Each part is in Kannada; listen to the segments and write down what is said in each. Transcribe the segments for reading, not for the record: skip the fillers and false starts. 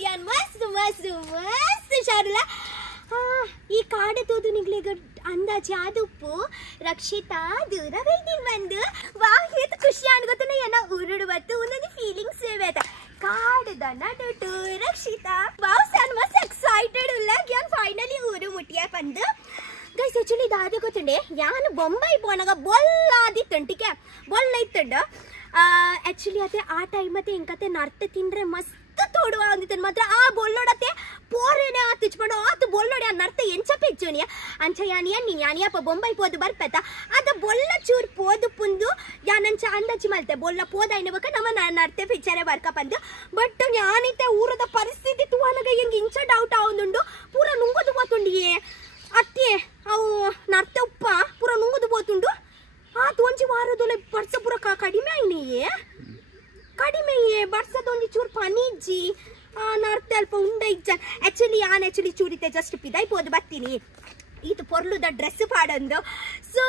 ಯಾನ್ ಮಸ್ತ್ ಮಸ್ತ್ ಮಸ್ತ್ ಶಾರುಲ ಈ ಕಾಡು ತೂದು ನಿಗ್ಲಿಗ ಅಂದಾಜಿ ಆದುಪ್ಪು ರಕ್ಷಿತಾ ದೂರ ಬೈದಿನ್ ಬಂದು ವಾಹ್ ಹೇತ್ ಖುಷಿ ಅನ್ಗೋತನ ಏನ ಉರುಡು ಬತ್ತು ಒಂದೊಂದು ಫೀಲಿಂಗ್ಸ್ ಬೇತ ಕಾಡುದ ನಡುಟು ರಕ್ಷಿತಾ ವಾವ್ ಸನ್ ಮಸ್ತ್ ಎಕ್ಸೈಟೆಡ್ ಉಲ್ಲ ಯಾನ್ ಫೈನಲಿ ಊರು ಮುಟ್ಟಿಯ ಬಂದು ಗೈಸ್ ಆಕ್ಚುಲಿ ದಾದ ಗೊತ್ತುಂಡೆ ಯಾನ್ ಬೊಂಬೈ ಪೋನಾಗ ಬೊಲ್ಲಾದಿತ್ತಂಟಿಕೆ ಬೊಲ್ಲ ಇತ್ತಂಡು ಆಕ್ಚುಲಿ ಅದೇ ಆ ಟೈಮ್ ಮತ್ತೆ ಇಂಕತೆ ನರ್ತೆ ತಿಂದ್ರೆ ಮಸ್ತ್ ತೋಡುವ ಅಂದಿತ್ತು ಮಾತ್ರ ಆ ಬೊಲ್ಲೋಡತ್ತೆ ಪೋರೇನೆ ಆತಿಚ್ಕೊಂಡು ಆತು ಬೊಲ್ಲೋಡಿ ಆ ನರ್ತೆ ಎಂಚ ಪೆಚ್ಚೋನಿಯ ಅಂಚ ಯಾನಿಯಪ್ಪ ಬೊಂಬೈ ಪೋದು ಬರ್ಪೆತ ಅದ ಬೊಲ್ಲ ಚೂರ್ ಪೋದು ಪುಂದು ಯಾನಂಚ ಅಂದಾಜಿ ಮಲ್ತೆ ಬೊಲ್ಲ ಪೋದ ಬಕ ನಮ್ಮ ನರ್ತೆ ಪಿಚ್ಚರೆ ಬರ್ಕ ಬಂದು ಬಟ್ ಯಾನಿತ್ತೆ ಊರದ ಪರಿಸ್ಥಿತಿ ತುವಾನಗ ಹೆಂಗೆ ಇಂಚ ಡೌಟ್ ಆವೊಂದುಂಡು ಪೂರ ನುಂಗುದು పోతుండిಯೇ ಅತ್ತೆ ಅವು ನರ್ತೆ ಉಪ್ಪ ಪೂರ ನುಂಗುದು పోతుంಡು ಆತು ಒಂಜಿ ವಾರದೊಲೆ ಬರ್ಸ ಪೂರ ಕಡಿಮೆ ಆಯ್ನೆಯೇ ಕಡಿಮೆಯೇ ಬರ್ಸದೊಂದು ಚೂರು ಪನಿಜ್ಜಿ ನರ್ತೆ ಅಲ್ಪ ಉಂಡ ಇಜ್ಜ ಆಕ್ಚುಲಿ ಚೂರಿತೆ ಜಸ್ಟ್ ಪಿದೈ ಪೋದು ಬರ್ತೀನಿ ಇದು ಪೊರ್ಲುದ ಡ್ರೆಸ್ ಪಾಡಂದು ಸೊ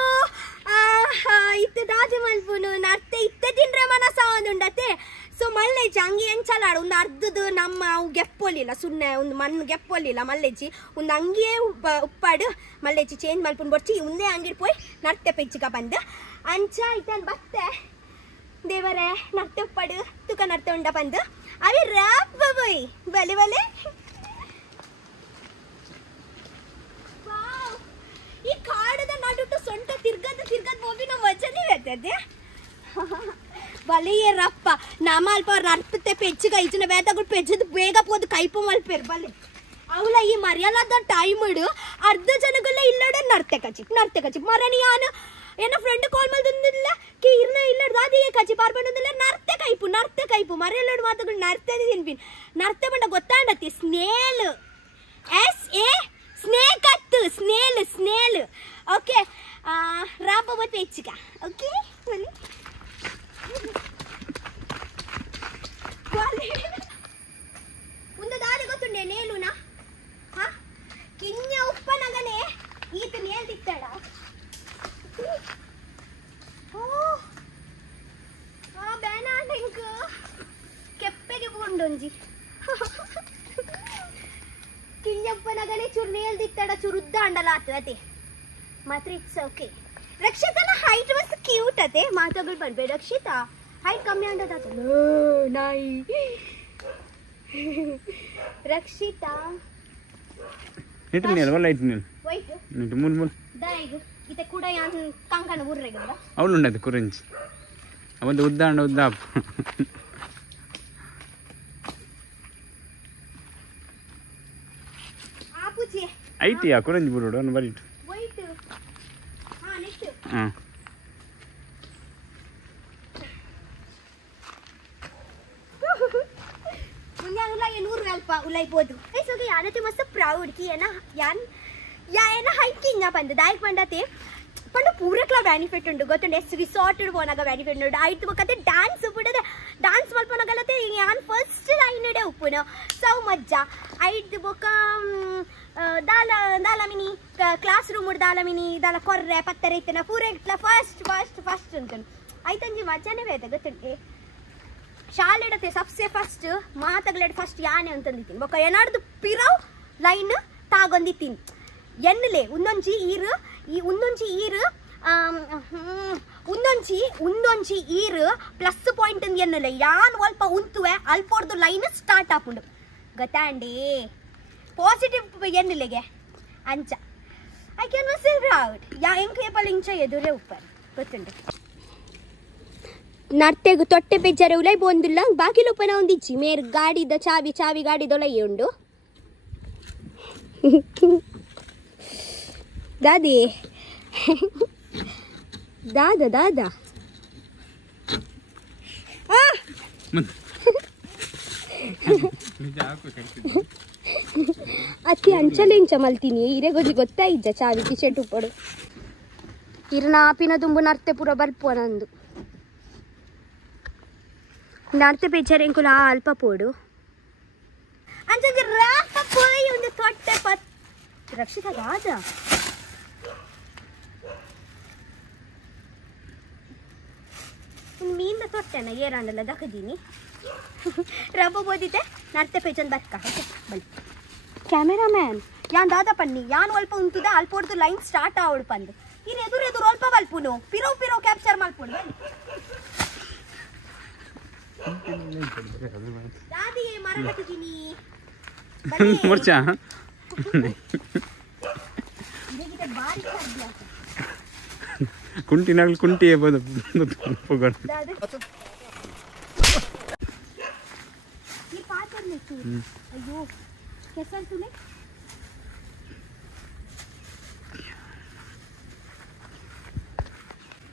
ಇತ್ತು ದಾಜೆ ಮಲ್ಪುನು ನರ್ತೆ ಇತ್ತೆ ತಿನ್ರೆ ಮನಸ ಒಂದುಂಡತೆ ಸೊ ಮಲ್ಲೆಜ್ಜಿ ಹಂಗೆ ಎಂಚಲಾಡ ಒಂದು ಅರ್ಧದು ನಮ್ಮ ಅವು ಗೆಪ್ಪೊಲಿಲ್ಲ ಸುಮ್ಮನೆ ಒಂದು ಮಣ್ಣು ಗೆಪ್ಪೊಲಿಲ್ಲ ಮಲ್ಲೆಜ್ಜಿ ಒಂದು ಹಂಗೆ ಉಪ್ಪಾಡು ಮಲ್ಲೆಜ್ಜಿ ಚೇಂಜ್ ಮಲ್ಪುನ್ ಬರ್ಚಿ ಒಂದೇ ಅಂಗಡಿ ಪೋಯ್ ನರ್ತೆ ಪೆಚ್ಚಿಗ ಬಂದು ಅಂಚ ಐತನ್ ಬತ್ತೆ ದೇವರೇ ನರ್ತೆ ಉಪ್ಪಡು ತುಕ ನರ್ತೆ ಉಂಡ ಬಂದು ಅವಿ ರಾಪ್ ಬಾಯ್ ಬಲೆ ಬಲೆ ಈ ಕಾಡದ ನಡುಟು ಸೊಂಟ ತಿರ್ಗದ ಹೋಗಿ ನಾವು ವಚನೆ ಹೇಳ್ತದೆ ಬಲೆಯೇ ರಪ್ಪ ನಮ್ಮ ಅಲ್ಪ ನರ್ಪತೆ ಪೆಚ್ಚಗ ಈಚಿನ ಬೇತಗಳು ಪೆಚ್ಚದು ಬೇಗ ಪೋದು ಕೈಪು ಮಲ್ಪೇರು ಬಲೆ ಅವಳ ಈ ಮರ್ಯಾಲದ ಟೈಮ್ ಇಡು ಅರ್ಧ ಜನಗಳೆಲ್ಲ ಇಲ್ಲಡ ನರ್ತೆ ಕಚಿ ಮರನಿ ಯಾನು ಏನ ಫ್ರೆಂಡ್ ಕಾಲ್ ಮಾಡಿಲ್ಲ ಕೀರ್ನ ಇಲ್ಲಡ ದಾದಿಗೆ ಕಚಿ ಪಾರ್ಬಂದಿಲ್ಲ ನರ್ತೆ ಕೈಪು ಮರೆಯಲ್ಲೋಡು ಮಾತುಗಳು ನರ್ತೆ ತಿನ್ಪಿನ್ ನರ್ತೆ ಬಂಡ ಗೊತ್ತಾಂಡತಿ ಸ್ನೇಲ್ SA ಸ್ನೇಕ್ ಅತ್ತು ಸ್ನೇಲ್ ಓಕೆ ರಾಪ ಬತ್ತು ಹೆಚ್ಚಿಗ ಓಕೆ ಒಂದು ದಾರಿ ಗೊತ್ತುಂಡೆ ನೇಲುನಾ ಕಿಂಜ ಉಪ್ಪನಗನೆ ಈತ ನೇಲ್ ತಿಕ್ತಾಳ ಬೇನಾಂಕ ಕೆಪ್ಪೆಗೆ ಪೂಂಡೊಂಜಿ ಕಿಂಜಪ್ಪನಗನೆ ಚೂರು ನೇಲ್ ತಿಕ್ತಾಡ ಚುರುದ್ದ ಅಂಡಲ ಆತದೆ ಮಾತ್ರ ಇಟ್ಸ್ ಓಕೆ ರಕ್ಷಿತನ ಹೈಟ್ ವಾಸ್ ಕ್ಯೂಟ್ ಅತೆ ಮಾತುಗಳು ಬರ್ಬೇಡ ರಕ್ಷಿತಾ ಹೈಟ್ ಕಮ್ಮಿ ಅಂಡದ ನಾಯಿ ರಕ್ಷಿತಾ ನೀಟಲ್ ಲೈಟ್ ನೀಲ್ ವೈಟ್ ನೀಟ್ ಮುಲ್ ದೈಗು ಇತೆ ಕೂಡ ಯಾನ್ ಕಂಕಣ ಊರ್ರೆಗಲ್ಲ ಅವಳು ಉಂಡದು ಕುರಿಂಚಿ ಅವೊಂದು ಉದ್ದ ಆಪುಚಿ ಐತಿಯಾ ಕುರಿಂಚಿ ಬುರುಡು ಅವನು ಬರೀಟು ವೈಟ್ ನೆಕ್ಸ್ಟ್ ಅಲ್ಪ ಉಲೈಬೋದು ಐಸೋಗೆ ಯಾನತೆ ಮಸ್ತ್ ಪ್ರೌಡ್ ಕಿ ಯಾನ ಹೈಕಿಂಗ್ ಬಂದು ದಾಯಕ್ ಬಂಡತೆ ಪಂಡು ಪೂರಕ್ಲ ಬೆನಿಫಿಟ್ ಉಂಡು ಗೊತ್ತುಂಡು ಎಷ್ಟು ರಿಸಾರ್ಟ್ ಪೋನಾಗ ಬೆನಿಫಿಟ್ ಉಂಡು ಆಯ್ತು ಬಕ್ಕತೆ ಡ್ಯಾನ್ಸ್ ಬಿಡದೆ ಡ್ಯಾನ್ಸ್ ಮಲ್ಪನಾಗಲತೆ ಯಾನ್ ಫಸ್ಟ್ ಲೈನ್ ಇಡೆ ಉಪ್ಪುನು ಸೌ ಮಜ್ಜಾ ಆಯ್ತು ಬೊಕ್ಕ ದಾಲಮಿನಿ ಕ್ಲಾಸ್ ರೂಮ್ ದಾಲಮಿನಿ ದಾಲ ಕೊರ್ರೆ ಪತ್ತರ ಇತ್ತನ ಪೂರಕ್ಲ ಫಸ್ಟ್ ಉಂಟು ಆಯ್ತಂಜಿ ಮಜ್ಜಾನೇ ಬೇದ ಗೊತ್ತುಂಟೆ ಶಾಲೆಡತೆ ಸಬ್ಸೆ ಫಸ್ಟ್ ಮಾತಗಳೇ ಫಸ್ಟ್ ಯಾನೆ ಅಂತಂದಿತ್ತೀನಿ ಬೊಕ್ಕ ಏನಾಡ್ದು ಪಿರವ್ ಲೈನ್ ತಾಗೊಂದಿತ್ತೀನಿ ಎನ್ನಲೆ ಉಂದೊಂಜಿ ಈರು ಉಂದೊಂಜಿ ಈರು ಪ್ಲಸ್ ಪಾಯಿಂಟ್ ಎನ್ನಲೆ ಯಾನ್ ಅಲ್ಪ ಉಂತುವೆ ಅಲ್ಪೊಡ್ದು ಲೈನ್ ಸ್ಟಾರ್ಟ್ ಆಪುಂಡು ಗೊತ್ತಾಂಡಿ ಪಾಸಿಟಿವ್ ಎನ್ನಲೆಗೆ ಅಂಚ ಐ ಕ್ಯಾನ್ ವಾಸ್ ಪ್ರೌಡ್ ಯಾ ಎಂಕೇಪಲ್ ಇಂಚ ಎದುರೇ ಉಪ್ಪರ್ ಗೊತ್ತುಂಡು ನರ್ತೆಗು ತೊಟ್ಟೆ ಪೆಜ್ಜರೆ ಉಲೈ ಬೋಂದಿಲ್ಲ ಬಾಕಿಲೊಪ್ಪನ ಒಂದಿಚ್ಚಿ ಮೇರ್ ಗಾಡಿದ ಚಾವಿ ಗಾಡಿದೊಲೈ ಉಂಡು ದಾದಿ ದಾದ ಅತಿ ಅಂಚಲೆ ಇಂಚ ಮಲ್ತೀನಿ ಇರೆಗೊಜಿ ಗೊತ್ತಾಯಿಜ್ಜ ಚಾವಿ ಕಿಚೆಟ್ ಉಪ್ಪಡು ಇರ್ನ ಆಪಿನ ದುಂಬು ನರ್ತೆ ಪೂರ ಬಲ್ಪುವ ನಂದು ನರ್ತೆ ಪೆಚ್ಚರೆ ಇಂಕುಲ ಅಲ್ಪ ಪೋಡು ಅಂಚಂಜಿ ರಾಪ ಪೋಯಿ ಒಂದು ತೊಟ್ಟೆ ಪತ್ ರಕ್ಷಿತ ಗಾದ ಒಂದು ಮೀನಿನ ತೊಟ್ಟೆನ ಏರಾಂಡಲ್ಲ ದಕ್ಕದೀನಿ ರಬ್ಬ ಬೋದಿದ್ದೆ ನರ್ತೆ ಪೇಚಂದು ಬರ್ಕ ಓಕೆ ಬನ್ನಿ ಕ್ಯಾಮೆರಾಮ್ಯಾನ್ ಯಾನ್ ದಾದ ಪನ್ನಿ ಯಾನ್ ಅಲ್ಪ ಉಂತುದ ಅಲ್ಪ ಹೊಡ್ದು ಲೈನ್ ಸ್ಟಾರ್ಟ್ ಆವಡು ಪಂದು ಇನ್ನು ಎದುರು ಅಲ್ಪ ಬಲ್ಪುನು ಪಿರೋ ಕ್ಯಾಪ್ಚರ್ ಮಲ್ಪುಡು ಬನ್ನಿ ದಾದಿ ಮರ ಕಟ್ಟಿದ್ದೀನಿ ಮುರ್ಚಾ ಬಾರಿ ಸಾಧ್ಯ ಕುಂಟಿನಾಗ್ಲಿ ಕುಂಟಿಯೇ ಬೋದು ಈ ಪಾತ್ರೆ ಅಯ್ಯೋ ಕೆಸರು ತುಲೆ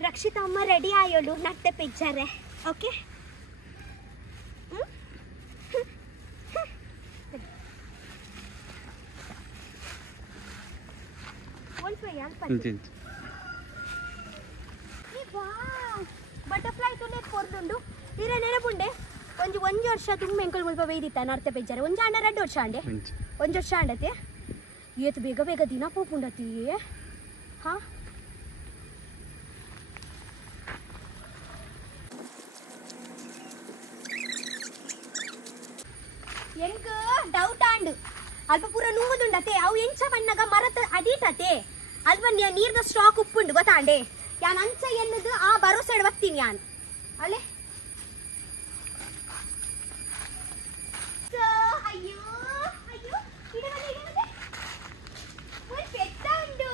ರಕ್ಷಿತಾ ಅಮ್ಮ ರೆಡಿ ಆಯೋಳು ನಟ್ಟೆ ಪಿಜ್ಜಾರೆ ಓಕೆ ಬಟರ್ಫ್ಲೈ ತುಲೆ ಕೊರ್ದುಂಡು ತೀರ ನೆನಪುಂಡೆ ಒಂಜಿ ವರ್ಷ ತುಂಬ ಎಂಕಲ್ ಮುಲ್ಪ ಬೇಯ್ದಿತ್ತ ನರ್ತೆ ಪೆಜ್ಜಾರೆ ಒಂಜಿ ಆಂಡ 2 ವರ್ಷ ಆಂಡೆ ಒಂಜಿ ವರ್ಷ ಆಂಡತೆ ಏತು ಬೇಗ ದಿನ ಪೋಪುಂಡತಿ ಹಾ ಎಂಕ ಡೌಟ್ ಆಂಡು ಅಲ್ಪ ಪೂರ ನುಂಗುದುಂಡತೆ ಅವು ಎಂಚ ಬಣ್ಣಗ ಮರದ ಅಡೀಟತೆ ಅಲ್ಪ ನೀರ್ದ ಸ್ಟಾಕ್ ಉಪ್ಪುಂಡು ಗೊತ್ತಾಂಡೆ ಯಾನ್ ಅಂಚ ಎನ್ನದು ಆ ಭರೋಸೆ ಬತ್ತೀನಿ ಯಾನ್ ಅಲ್ಲೇ ಅಯ್ಯೋ ಪೆತ್ತ ಉಂಡು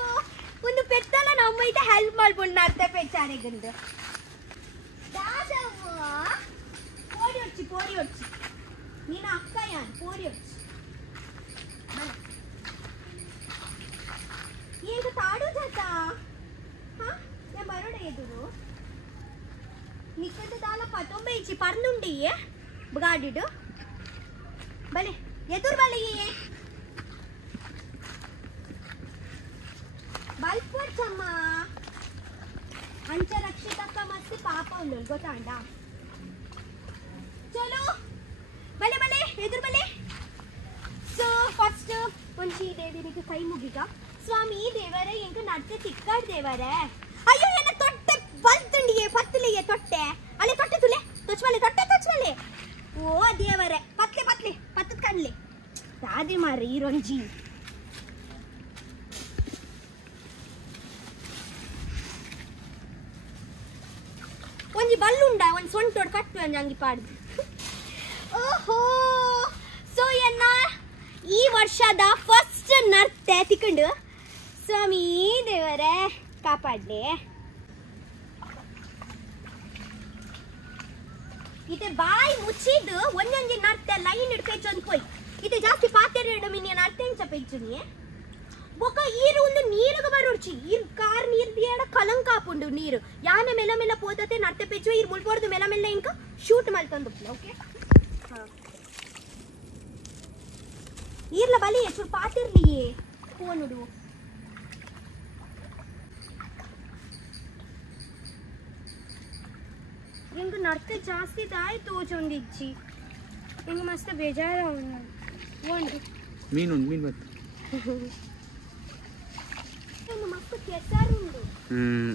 ಒಂದು ಪೆತ್ತಲ ನಮ್ಮ ಇದ ಹೆಲ್ಪ್ ಮಾಡ್ಕೊಂಡು ನರ್ತೆ ಪೆಚ್ಚಾರೆಗಂದು ದಾದವ್ವ ಪೋಡಿ ಹೊಡ್ಚಿ ನೀನು ಅಕ್ಕ ಯಾನ್ ಪೋಡಿ ಹೊಡ್ಚಿ ಈಗ ತಾಡು ಜಾತ ಹಾ ഞാൻ ಬರೋಡ ಎದುರು ನಿಕ್ಕದ ದಾಲ ಪತೊಂಬೆ ಇಚ್ಚಿ ಪರ್ನುಂಡಿಯೇ ಗಾಡಿಡು ಬಲೆ ಎದುರು ಬಲೆಯೇ ಬಲ್ಪೊಚ್ಚಮ್ಮ ಅಂಚ ರಕ್ಷಿತಕ್ಕ ಮತ್ತೆ ಪಾಪ ಉಂಡು ಗೊತ್ತಾಂಡ ಚಲೋ ಬಲೆ ಎದುರು ಬಲೆ ಸೊ ಫಸ್ಟ್ ಒಂಚಿ ದೇವಿಗೆ ಕೈ ಮುಗಿಗ ಸ್ವಾಮಿ ದೇವರೇ ಎಂಕ ನಡ್ತೆ ತಿಕ್ಕಾಡ್ ದೇವರೇ ಅಯ್ಯೋ ಏನ ತೊಟ್ಟೆ ಬಲ್ತಂಡಿಯೇ ಪತ್ತಲಿಯೇ ತೊಟ್ಟೆ ಅಲೆ ತೊಟ್ಟೆ ತುಲೆ ತೊಚ್ಚವಲೆ ಓ ದೇವರೇ ಪತ್ಲೆ ಪತ್ತದ ಕಣ್ಲೆ ದಾದಿ ಮಾರಿ ಈರೊಂಜಿ ಒಂಜಿ ಬಲ್ಲುಂಡ ಒಂದ್ ಸೊಂಟೋಡ್ ಕಟ್ಟು ಅಂಜಿ ಪಾಡ್ದು ಓಹೋ ಸೊ ಎನ್ನ ಈ ವರ್ಷದ ಫಸ್ಟ್ ನರ್ತೆ ತಿಕ್ಕೊಂಡು ಸ್ವಾಮಿ ದೇವರೇ ಕಾಪಾಡ್ಲಿ ಇತೆ ಬಾಯಿ ಮುಚ್ಚಿದ್ದು ಒಂದೊಂದು ನರ್ತೆ ಲೈನ್ ಹಿಡ್ಕೈಚೊಂದು ಹೋಯ್ ಇತೆ ಜಾಸ್ತಿ ಪಾತ್ರೆ ಮಿನಿ ನರ್ತೆ ಇಂಚ ಪೆಚ್ಚುನಿ ಬೊಕ್ಕ ಈರು ಒಂದು ನೀರುಗ ಬರೋಡ್ಚಿ ಈರ್ ಕಾರ್ ನೀರ್ ದಿಯಡ ಕಲಂಕ ಹಾಪುಂಡು ನೀರು ಯಾನ ಮೆಲ್ಲ ಪೋತತೆ ನರ್ತೆ ಪೆಚ್ಚು ಈರ್ ಮುಳ್ಪೋರ್ದು ಮೆಲ್ಲ ಇಂಕ ಶೂಟ್ ಮಲ್ತೊಂದು ಓಕೆ ಈರ್ಲ ಬಲಿ ಚೂರು ಪಾತಿರ್ಲಿಯೇ ಫೋನುಡು ಎಂಗ ನರ್ತೆ ಜಾಸ್ತಿ ದಾಯಿ ತೋಚೊಂದಿಚ್ಚಿ ಎಂಗ ಮಸ್ತ್ ಬೇಜಾರ ಒಂದು ಮೀನು ಬತ್ತು ಮಸ್ತ್ ಕೆಸರುಂಡು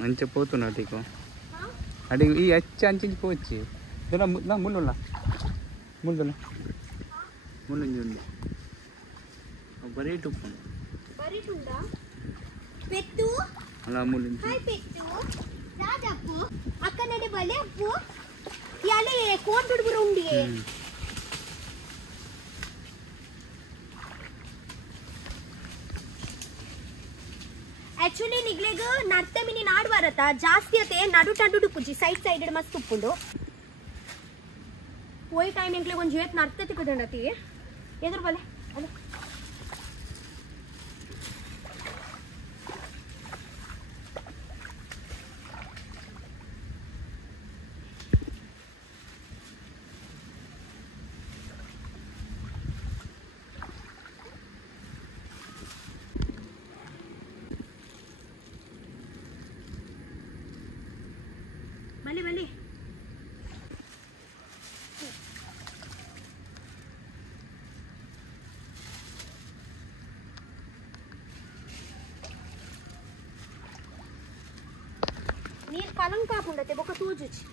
ಅಂಚೆ పోతున్నా అదిగో అడిగి ఈ అచ్చ అంచి పోచ్చి దున ముళ్ళులా ముళ్ళుంది బరీటుండా పెత్తు అలా ముళ్ళుంది హాయ్ పెత్తు రాజప్పు అక్కనడే బలే అప్పు యాలే కోటుడు బురుండి ಆಕ್ಚುಲಿ ನಿಗ್ಲೆಗ ನರ್ತೆ ಮಿನಿ ನಾಡ್ ಬರತ್ತ ಜಾಸ್ತಿ ಅತೆ ನಡು ಪುಜಿ ಸೈಡ್ ಮಸ್ತ್ ಉಪ್ಪುಂಡು ಹೋಯ್ ಟೈಮ್ ಎಂಕ್ಲೆ ಒಂದ್ ಜೇತ್ ನರ್ತೆ ತಿಕ್ಕದಂಡತಿ ಎದುರು ಬಲೆ ಅಲ್ಲ ಬಲಿ ನೀರು ಕಲಂಕ ಹಾಕೊಂಡತೆ ಬೊಕ್ಕ ತೂಜುಚಿ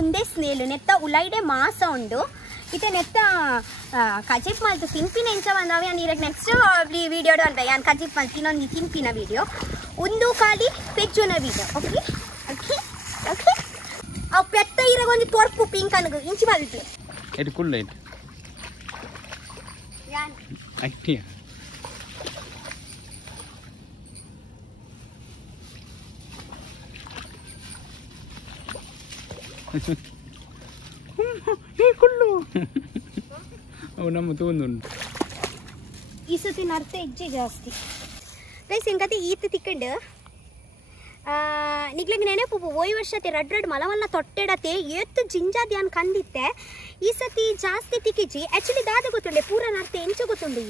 ఉందే స్నేలు నెత్త ఉలైడే మాస ఉండు ఇతే నెత్త కజిప్ మల్ತು ತಿನ್ಪಿನ ಎಂಚ ಬಂದಾವೆ ಅಂಡ್ ಇರಕ್ ನೆಕ್ಸ್ಟ್ ವಿಡಿಯೋಡು ಅಲ್ವೇ ಯಾನ್ ಕಜಿಪ್ ಮಲ್ ತಿನ್ನೊಂದು ತಿನ್ಪಿನ ವಿಡಿಯೋ ಒಂದು ಕಾಲಿ ಪೆಚ್ಚುನ ವಿಡಿಯೋ ಓಕೆ ಓಕೆ ಓಕೆ ಅವು ಪೆತ್ತ ಇರಗ ಒಂದು ತೊರ್ಪು ಪಿಂಕ್ ಅನ್ಗು ಇಂಚಿ ಮಲ್ತು ಎಟ್ ಕುಳ್ಳ ಇಟ್ ಯಾನ್ ಐಟಿಯಾ ಕುಳ್ಳು ಅವು ನಮ್ಮ ತಗೊಂಡುಂಟು ಈ ಸತಿ ನರ್ತ ಹೆಜ್ಜೆ ಜಾಸ್ತಿ ಗೈಸ್ ಹೆಂಗತಿ ಈತ ತಿಕ್ಕಂಡು ನಿಗ್ಲಿಗೆ ನೆನೆಪು ಓಯ್ ವರ್ಷತೆ ರಡ್ ಮಲವನ್ನ ತೊಟ್ಟೆಡತೆ ಏತ್ತು ಜಿಂಜಾದಿ ಅನ್ ಕಂದಿತ್ತೆ ಈ ಸತಿ ಜಾಸ್ತಿ ತಿಕ್ಕಿಜಿ ಆ್ಯಕ್ಚುಲಿ ದಾದ ಗೊತ್ತುಂಡೆ ಪೂರ ನರ್ತ ಎಂಚ ಗೊತ್ತುಂಡು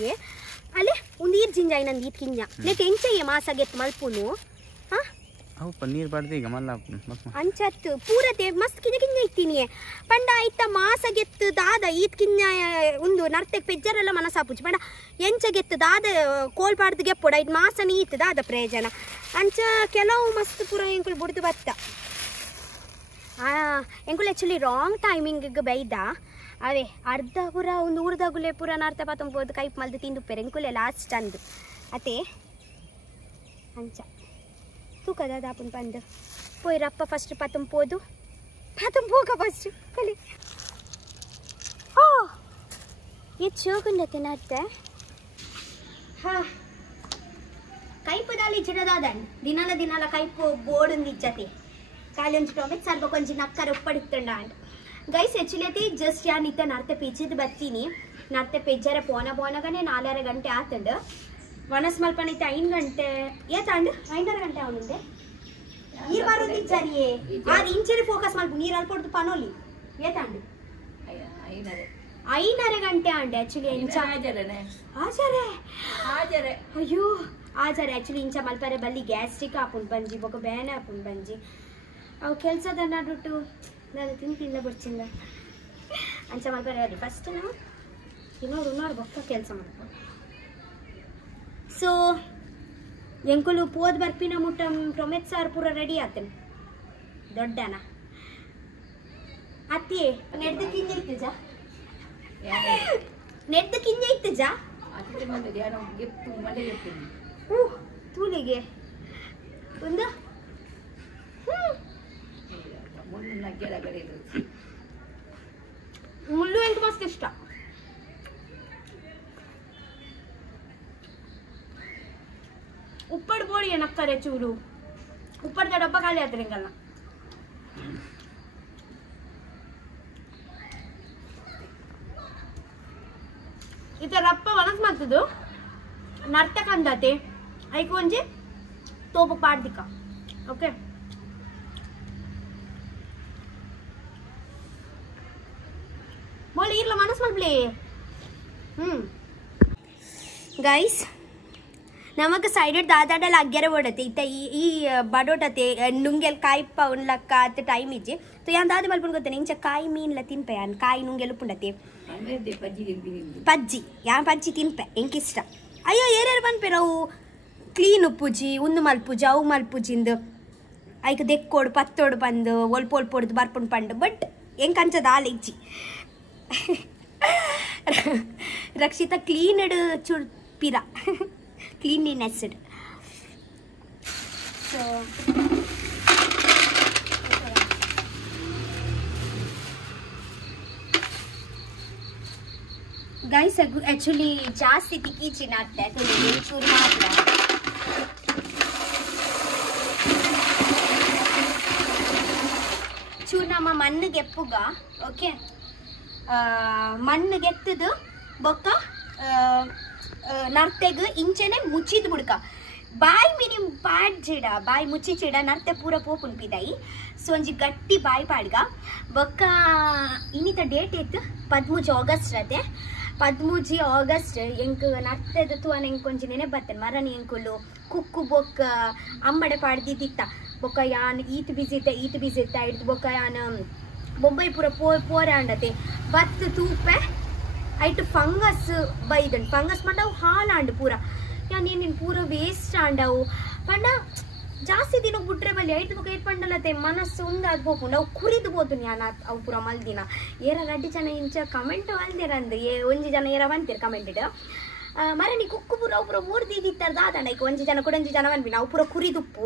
ಅಲ್ಲೇ ಒಂದೀರ್ ಜಿಂಜಾಯಿ ನಂದು ಈತ್ ಕಿಂಜ ಲೆಕ್ಕ ಎಂಚಯ್ಯ ಮಾಸಾಗೆತ್ತು ಮಲ್ಪುನು ಹಾಂ ಅವು ಪನ್ನೀರ್ ಬಾಡ್ದು ಈಗ ಮಲ್ಲ ಅಂಚತ್ತು ಪೂರತೆ ಮಸ್ತ್ ಕಿಂಜ ಕಿಂಜ ಇತ್ತೀನಿ ಪಂಡ ಆಯ್ತ ಮಾಸಗೆತ್ತು ದಾದ ಈತ್ ಕಿಂಜ ಒಂದು ನರ್ತೆಗೆ ಪೆಜ್ಜರೆಲ್ಲ ಮನಸಾಪುಜಿ ಪಂಡ ಎಂಚಗೆತ್ತು ದಾದ ಕೋಲ್ಪಾಡ್ದು ಗೆಪ್ಪೊಡ ಇದು ಮಾಸನ ಈತ್ ದಾದ ಪ್ರಯೋಜನ ಅಂಚ ಕೆಲವು ಮಸ್ತ್ ಪೂರ ಎಂಕುಲು ಬುಡ್ದು ಬತ್ತ ಎಂಕುಲು ಆ್ಯಕ್ಚುಲಿ ರಾಂಗ್ ಟೈಮಿಂಗಿಗೆ ಬೈದ ಅವೇ ಅರ್ಧ ಪೂರ ಒಂದು ಊರ್ದಾಗುಲೆ ಪೂರ ನರ್ತ ಪತ್ತೊಂಬೋದು ಕೈಪ್ ಮಲ್ದು ತಿಂದುಪ್ಪೇರೆ ಎಂಕುಲೆ ಲಾಸ್ಟ್ ಅಂದು ಅತೆ ಅಂಚ ತೂಕದ ದಾಪನ್ ಬಂದು ಪೋಯ್ರಪ್ಪ ಫಸ್ಟ್ ಪತ್ತೊಂಪೋದು ಪತ್ತೊಂಪೋಗ ಫಸ್ಟ್ ಕಲಿ ಓ ಇದು ಶೋಗುಂಡತೆ ನರ್ತೆ ಹಾಂ ಕೈಪದಾಲಿ ಚಿಡದಾದನ್ ದಿನಾಲ ಕೈಪು ಬೋರ್ಡ್ ಇಚ್ಚತಿ ಕಾಲಿ ಒಂಚು ಟೊಮೆಟ್ ಸ್ವಲ್ಪ ಕೊಂಚ ನಕ್ಕರ ಉಪ್ಪಡಿತ್ತಂಡ ಅಂಡ್ ಗೈಸ್ ಆ್ಯಕ್ಚುಲಿ ಐತಿ ಜಸ್ಟ್ ಯಾ ನಿತ್ತ ನರ್ತೆ ಪಿಚ್ಚಿದ್ದು ಬರ್ತೀನಿ ನರ್ತೆ ಪೆಜ್ಜರ ಪೋನಗನೆ 4 ಗಂಟೆ ಆತಂಡು ವನಸ್ ಮಲ್ಪನೈತೆ 5 ಗಂಟೆ ಏತಾಂಡು 5:30 ಗಂಟೆ ಅವನಿಂದೆ ನೀರು ಬರೋದಿಚ್ಚಾರಿಯೇ ಅದು ಇಂಚರಿ ಫೋಕಸ್ ಮಾಡ್ಬು ನೀರು ಅಲ್ಲಿ ಕೊಡ್ದು ಪನೋಲಿ ಏತಾಂಡು 5:30 ಗಂಟೆ ಅಂಡೆ ಆ್ಯಕ್ಚುಲಿ ಇಂಚ ಆಜರೆ ಅಯ್ಯೋ ಆಜರೆ ಆ್ಯಕ್ಚುಲಿ ಇಂಚ ಮಲ್ಪರೆ ಬಲ್ಲಿ ಗ್ಯಾಸ್ಟ್ರಿಕ್ ಹಾಕೊಂಡು ಬಂಜಿ ಬೊಕ ಬೇನೆ ಹಾಕೊಂಡು ಬಂಜಿ ಅವು ಕೆಲಸದ ನಡುಟ್ಟು ನಾನು ತಿಂತಿಲ್ಲ ಬಿಡ್ಚಿಂದ ಅಂಚ ಮಲ್ಪರೆ ಅದು ಫಸ್ಟ್ ನಾವು ಇನ್ನೋರು ಬೊಕ್ಕ ಕೆಲಸ ಮಾಡ್ಬೋದು ಸೊ ಎಂಕುಲು ಪೋದ್ ಬರ್ಪಿನ ಮುಟ್ಟ ಟೊಮೆಟ್ ಸಾರು ಪೂರ ರೆಡಿ ಆತೇನೆ ದೊಡ್ಡನ ಅತ್ತಿ ನೆಡ್ದು ಕಿಂಜ ಇತ್ತು ಜಾ ನೆಡ್ದು ಕಿಂಜ ಇತ್ತು ಜಾ ತೂಲಿಗೆ ಒಂದು ಮುಳ್ಳು ಎಂಟು ಮಸ್ತ್ ಇಷ್ಟ ಉಪ್ಪಡ್ ಬೋಡಿ ಏನಕ್ತಾರೆ ಚೂರು ಉಪ್ಪಡ್ದ ಡಬ್ಬ ಖಾಲಿ ಆದ್ರೆ ಹಿಂಗಲ್ಲ ಈ ಥರ ರಪ್ಪ ಒಣಸ್ ಮಾಡ್ತದು ನರ್ತ ಕಂದತೆ ಐಕು ಒಂಜಿ ತೋಪು ಪಾಡ್ದಿಕ್ಕ ಓಕೆ ಬೋಳಿ ಇರ್ಲ ಮನಸ್ ಮಾಡ್ಲಿ ಗೈಸ್ ನಮಗೆ ಸೈಡೆಡ್ ದಾದಾಡಲ್ಲ ಅಗ್ಗೆರೆ ಓಡತ್ತೆ ಇತ್ತ ಈ ಬಡೋಟತೆ ನುಂಗೆಲ್ ಕಾಯಿಪ್ಪ ಉಣ್ಲಕ್ಕ ಅತ್ತ ಟೈಮ್ ಇಜ್ಜಿ ಸೊ ಯಾನ್ ದಾದ ಮಲ್ಪುಂಡು ಗೊತ್ತೇನೆ ಇಂಚ ಕಾಯಿ ಮೀನ್ಲ ತಿನ್ಪೆ ಯಾನ್ ಕಾಯಿ ನುಂಗೆಲ್ ಉಪ್ಪುಂಡತೆ ಪಜ್ಜಿ ಯಾನ್ ಪಜ್ಜಿ ತಿನ್ಪೆ ಎಂಕಿಷ್ಟ ಅಯ್ಯೋ ಏರ್ಯಾರು ಬಂದ್ಪೆ ನಾವು ಕ್ಲೀನ್ ಉಪ್ಪುಜಿ ಉಂದು ಮಲ್ಪುಜಿ ಅವು ಮಲ್ಪುಜಿಂದು ಐಕ್ ದೆಕ್ಕೋಡು ಪತ್ತೋಡು ಬಂದು ಒಲ್ಪೊಡ್ದು ಬರ್ಪುಂಡು ಪಂಡು ಬಟ್ ಎಂಕ್ ಅಂಚದ ಆಲ ಇಜ್ಜಿ ರಕ್ಷಿತ ಕ್ಲೀನಡ್ ಚೂರ್ ಪಿರ cleanliness. So guys, actually ಜಾಸ್ತಿ ತಿಕ್ಕಿಚಿನ ಅತ್ತೆ ತುಳಿಗೆ ಚೂರು ಮಾತ್ರ ಚೂರು ನಮ್ಮ ಮಣ್ಣಿಗೆ ಎಪ್ಪುಗ ಓಕೆ ಮಣ್ಣಿಗೆ ಎತ್ತದು ಬೊಕ್ಕ ನರ್ತೆಗ್ ಇಂಚೆನೆ ಮುಚ್ಚಿದ್ ಬಿಡ್ಕ ಬಾಯಿ ಮಿನಿ ಪಾಡ್ ಚಿಡ ಬಾಯಿ ಮುಚ್ಚಿ ಚಿಡ ನರ್ತೆ ಪೂರ ಪೋಪುನ್ ಪಿದಾಯಿ ಸೊ ಒಂಜಿ ಗಟ್ಟಿ ಬಾಯಿ ಪಾಡ್ಗ ಬೊಕ್ಕ ಇನ್ನಿತ ಡೇಟ್ ಇತ್ತು 13 ಆಗಸ್ಟ್ ಅದೇ 13 ಆಗಸ್ಟ್ ಎಂಕ್ ನರ್ತೆದ ತುವನ ಎಂಕ್ ಒಂಜಿ ನೆನೆ ಬರ್ತೇನೆ ಮರನಿ ಎಂಕುಲು ಕುಕ್ಕು ಬೊಕ್ಕ ಅಮ್ಮಡೆ ಪಾಡ್ದಿದ್ದಿತ್ತ ಬೊಕ್ಕ ಯಾನ್ ಈತ್ ಬಿಸಿ ಇತ್ತ ಹಿಡ್ದು ಬೊಕ್ಕ ಯಾನ್ ಬೊಂಬೈ ಪೂರ ಪೋರೆ ಅಂಡತೆ ಬತ್ತು ತೂಪೆ ಐಟು ಫಂಗಸ್ ಬೈದಂಡು ಫಂಗಸ್ ಮಂಡವು ಹಾಲಾಂಡು ಪೂರ ಯಾನ್ ಏನೇನು ಪೂರ ವೇಸ್ಟ್ ಆಂಡವು ಪಂಡ ಜಾಸ್ತಿ ದಿನ ಬಿಟ್ರೆ ಬಲ್ಲಿ 5 ಪಂಡಲತೆ ಮನಸ್ಸು ಉಂದಾದ್ ಹೋಗ್ಕೊಂಡು ಅವು ಕುರಿದು ಹೋದು ನಾನು ಅವು ಪೂರ ಮಲ್ದಿನ ಏರ ರಡ್ಡಿ ಜನ ಇಂಚ ಕಮೆಂಟ್ ಅಲ್ದಿರಂದು ಒಂಜಿ ಜನ ಏರ ಬಂತೀರಿ ಕಮೆಂಟೆಡ್ ಮರ ನೀ ಕುಕ್ಕು ಪೂರ ಅವು ಪೂರ 3 ದೀದಿತ್ತರ ದಾದಂಡ ಈಗ ಒಂಜಿ ಜನ ಕೊಡಂಜಿ ಜನ ಬಂದ್ಬಿನ ಅವು ಪೂರ ಕುರಿದುಪ್ಪು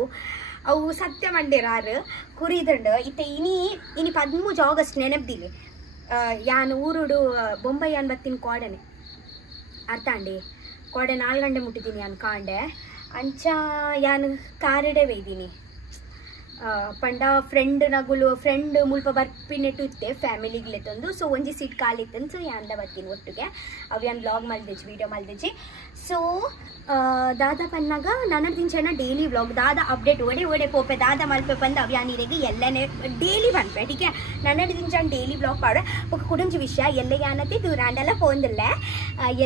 ಅವು ಸತ್ಯ ಮಂಡೇರಾರು ಕುರಿದಂಡು ಇತ್ತೆ ಇನಿ 13 ಆಗಸ್ಟ್ ನೆನಪ್ದಿಲಿ ಯಾನು ಊರುಡು ಬೊಂಬೈ ಯಾನ್ ಬತ್ತಿನ ಕೋಡನೆ ಅರ್ಥ ಅಂಡಿ ಕೋಡೆ 4 ಗಂಟೆ ಮುಟ್ಟಿದ್ದೀನಿ ಯಾನು ಕಾಂಡೆ ಅಂಚ ಯಾನು ಕಾರಿಡೆ ಒಯ್ದೀನಿ ಪಂಡ ಫ್ರೆಂಡ್ ಮುಲ್ಪ ಬರ್ಪಿನೆಟ್ಟು ಇತ್ತೆ ಫ್ಯಾಮಿಲಿಗೆ ತಂದು ಸೊ ಒಂಜಿ ಸೀಟ್ ಖಾಲಿತ್ತಂದು ಸೊ ಯಾಂದ ಬರ್ತೀನಿ ಒಟ್ಟಿಗೆ ಅವು ಯಾನು ಬ್ಲಾಗ್ ಮಲ್ದಿಜ್ಜಿ ವೀಡಿಯೋ ಮಲ್ದಿಜ್ಜಿ ಸೊ ದಾದಾ ಪನ್ನಾಗ ನನ್ನ ದಿಂಚನ ಡೈಲಿ ವ್ಲಾಗ್ ದಾದಾ ಅಪ್ಡೇಟ್ ಒಡೆ ಪೋಪೆ ದಾದಾ ಮಲ್ಪೆ ಬಂದು ಅವು ಯಾನಿರೆಗೆ ಎಲ್ಲನೇ ಡೈಲಿ ಬಂದ್ಪೆ ಟೀಕೆ ನನ್ನ ದಿಂಚನ ಡೈಲಿ ವ್ಲಾಗ್ ಪಾಡೆ ఒక ಕುಡಂಜಿ ವಿಷಯ ಎಲ್ಲ ಯಾನತಿ ದೂರಾಂಡೆಲ್ಲ ಹೋಂದಿಲ್ಲ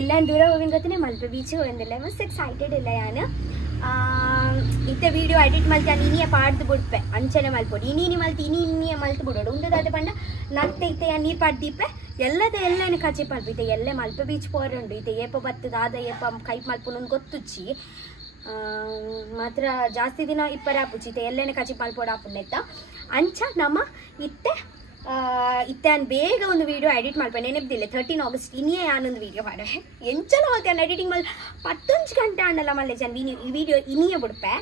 ಎಲ್ಲ ದೂರ ಹೋಗಿನ ಗೊತ್ತೇ ಮಲ್ಪೆ ಬೀಚ್ ಹೋಗಿಲ್ಲ ಮಸ್ತ್ ಎಕ್ಸೈಟೆಡ್ ಇಲ್ಲ ಯಾನು ಇತ್ತೆ ವಿಡಿಯೋ ಎಡಿಟ್ ಮಲ್ತಿ ಇನಿಯ ಪಾಡ್ದು ಬಿಡ್ಪೆ ಅಂಚನೆ ಮಲ್ಪೊಡು ಇನಿ ಮಲ್ತಿ ಇನ್ನಿಯ ಮಲ್ತು ಬಿಡೋಡು ಉಂದದಾದ ಪಂಡ ನತ್ತೆ ಇತ್ತೆ ನೀರು ಪಾಡ್ದೀಪೆ ಎಲ್ಲನೇ ಕಚಿ ಮಲ್ಪು ಇತ್ತೆ ಎಲ್ಲೇ ಮಲ್ಪೆ ಬೀಚ್ ಪೋರುಂಡು ಇತ್ತೆ ಏಪ ಬತ್ತದಾದ ಏಪ ಕೈಪ್ ಮಲ್ಪುನೊಂದು ಗೊತ್ತುಚ್ಚಿ ಮಾತ್ರ ಜಾಸ್ತಿ ದಿನ ಇಪ್ಪರೆ ಆಪುಚ್ಚಿ ಇತ್ತೆ ಎಲ್ಲನೇ ಕಚಿ ಮಲ್ಪೋಡು ಆಪುಣ್ಣೆತ್ತ ಅಂಚ ನಮ್ಮ ಇತ್ತೆ ಇತ್ತಾನ್ ಬೇಗ ಒಂದು ವಿಡಿಯೋ ಎಡಿಟ್ ಮಲ್ಪೆ ನೆನಪಿದಿಲ್ಲ 13 ಆಗಸ್ಟ್ ಇನ್ನೇ ಯಾನೊಂದು ವಿಡಿಯೋ ಮಾಡೆ ಎಂಚಲ ಹೋಗ್ತಾನೆ ಎಡಿಟಿಂಗ್ ಮಲ್ 11 ಗಂಟೆ ಅನ್ನಲ್ಲ ಮಲ್ಲೆ ಜನ ವಿಡಿಯೋ ಇನ್ನೇ ಬಿಡ್ಪೆ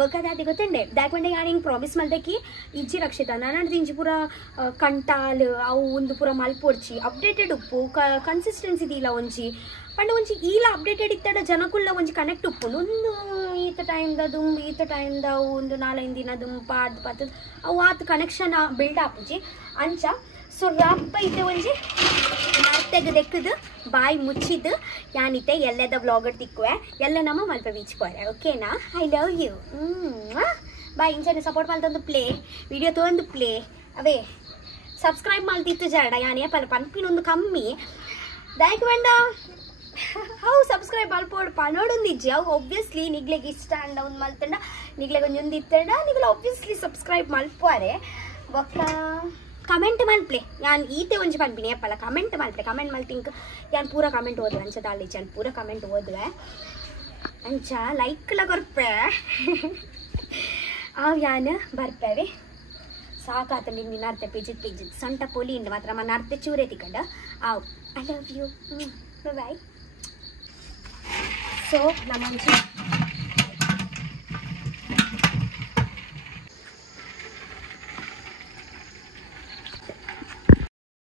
ಬೊಕ್ಕದಾದಿ ಗೊತ್ತಂಡೆ ದಾಕೊಂಡೆ ಯಾರು ಹಿಂಗೆ ಪ್ರಾಮಿಸ್ ಮಲ್ದಕ್ಕಿ ಇಜ್ಜಿ ರಕ್ಷಿತ ನಾನು ಇಂಜಿ ಪೂರ ಕಂಟಾಲು ಅವು ಒಂದು ಪೂರ ಮಲ್ಪೊಡ್ಚಿ ಅಪ್ಡೇಟೆಡ್ ಉಪ್ಪು ಕನ್ಸಿಸ್ಟೆನ್ಸಿ ಇಲ್ಲ ಒಂಜಿ ಪಂಡ ಒಂಜಿ ಈಲ ಅಪ್ಡೇಟೆಡ್ ಇತ್ತಡ ಜನಕ್ಕುಲ್ಲ ಒಂಜಿ ಕನೆಕ್ಟ್ ಉಪ್ಪು ಒಂದು ಈತ ಟೈಮ್ದ ಒಂದು 4-5 ದಿನ ಪಾಡ್ದು ಪತ್ತದ ಅವು ಆತ ಕನೆಕ್ಷನ್ ಬಿಲ್ಡ್ ಆಪುಜಿ ಅಂಚ ಸೊ ರಪ್ಪ ಐತೆ ಒಂಜಿ ತೆಗೆದೆಕ್ಕದು ಬಾಯಿ ಮುಚ್ಚಿದ್ದು ಯಾನಿತ್ತೆ ಎಲ್ಲದ ವ್ಲಾಗರ್ ತಿಕ್ಕುವೆ ಎಲ್ಲ ನಮ್ಮ ಮಲ್ಪ ಬೀಚ್ ಪೋರೆ ಓಕೆನಾ ಐ ಲವ್ ಯು ಬಾಯ್ ಇಂಚನೆ ಸಪೋರ್ಟ್ ಮಲ್ತೊಂದು ಪ್ಲೇ ವಿಡಿಯೋ ತೊಂದು ಪ್ಲೇ ಅವೇ ಸಬ್ಸ್ಕ್ರೈಬ್ ಮಲ್ತಿತ್ತು ಜಾಡ ಯಾನೇ ಪನ್ಪಿನೊಂದು ಕಮ್ಮಿ ದಯಕ್ ಬೇಡ ಹೌ ಸಬ್ಸ್ಕ್ರೈಬ್ ಮಲ್ಪೋಡ್ಪ ನೋಡೊಂದಿಜ್ಜಿ ಅವು ಒಬ್ವಿಯಸ್ಲಿ ನಿಗ್ಲೆಗೆ ಇಷ್ಟ ಅಂಡ ಒಂದು ಮಲ್ತಂಡ ನಿಗ್ಲೆಗೆ ಒಂದೊಂದು ಇತ್ತಂಡ ನಿಗ್ಲೆ ಒಬ್ವಿಯಸ್ಲಿ ಸಬ್ಸ್ಕ್ರೈಬ್ ಮಲ್ಪೋರೆ ಬೊಕ್ಕ ಕಮೆಂಟ್ ಮಲ್ಪ್ಲೆ ಯಾನ್ ಈತೆ ಒಂಜಿ ಪನ್ಪಿನಿ ಅಪ್ಪಲ್ಲ ಕಮೆಂಟ್ ಮಲ್ಪೆ ಕಮೆಂಟ್ ಮಲ್ತಿಂಕ್ ಯಾನ್ ಪೂರ ಕಮೆಂಟ್ ಓದುವೆ ಅಂಚ ದಾಳಿ ಯಾನ್ ಪೂರ ಕಮೆಂಟ್ ಓದುವೆ ಅಂಚ ಲೈಕ್ಲ ಕೊರ್ಪೆ ಅವು ಯಾನ್ ಬರ್ಪೇವೆ ಸಾಕಾತ ನಿನ್ನ ನರ್ತೆ ಪಿಜಿತ್ ಸಂಟ ಪೊಲಿ ಇಂಡು ಮಾತ್ರ ನರ್ತೆ ಚೂರೆ ತಿಕ್ಕಂಡ ಅವು I love you boy so ನಮ್ಮ